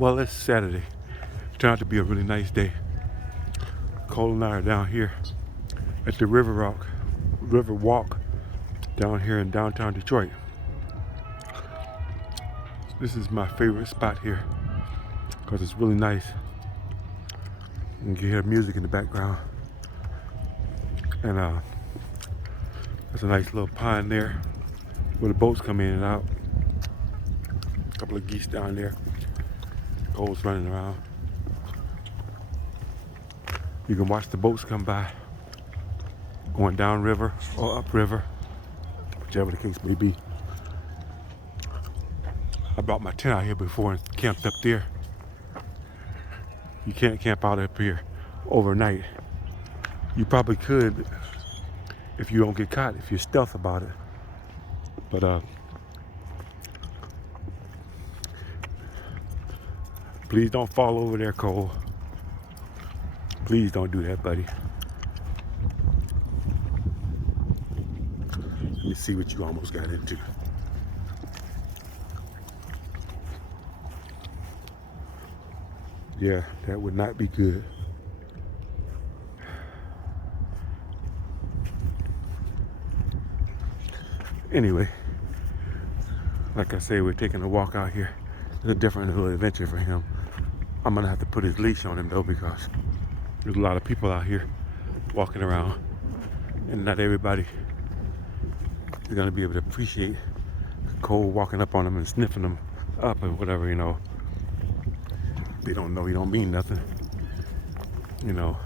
Well, it's Saturday. Turned out to be a really nice day. Cole and I are down here at the River Walk down here in downtown Detroit. This is my favorite spot here because it's really nice. You can hear music in the background. And there's a nice little pond there where the boats come in and out. A couple of geese down there. Cole's running around. You can watch the boats come by, going down river or up river, whichever the case may be. I brought my tent out here before and camped up there. You can't camp out up here overnight. You probably could if you don't get caught, if you're stealth about it. But please don't fall over there, Cole. Please don't do that, buddy. Let me see what you almost got into. Yeah, that would not be good. Anyway, like I say, we're taking a walk out here. It's a different little adventure for him. I'm gonna have to put his leash on him though, because there's a lot of people out here walking around, and not everybody is gonna be able to appreciate Cole walking up on them and sniffing them up and whatever, you know. They don't know he don't mean nothing. You know,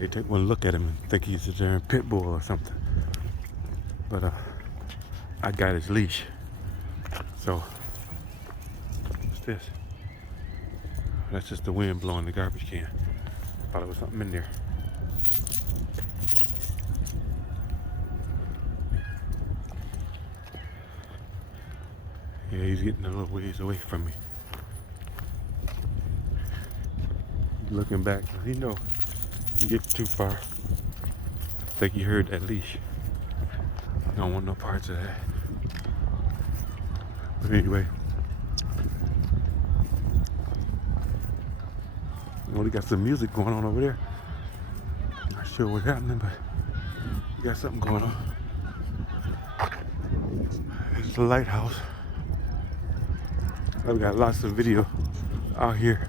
they take one look at him and think he's a damn pit bull or something. But I got his leash. So, what's this? That's just the wind blowing the garbage can. Thought there was something in there. Yeah, he's getting a little ways away from me. Looking back, he know you get too far. I think he heard that leash. I don't want no parts of that. But anyway, well, we got some music going on over there. Not sure what's happening, but we got something going on. It's the lighthouse. I've got lots of video out here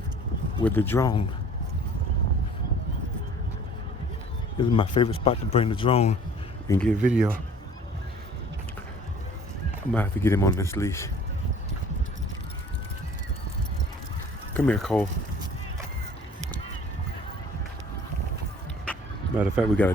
with the drone. This is my favorite spot to bring the drone and get video. I'm gonna have to get him on this leash. Come here, Cole. Matter of fact, we gotta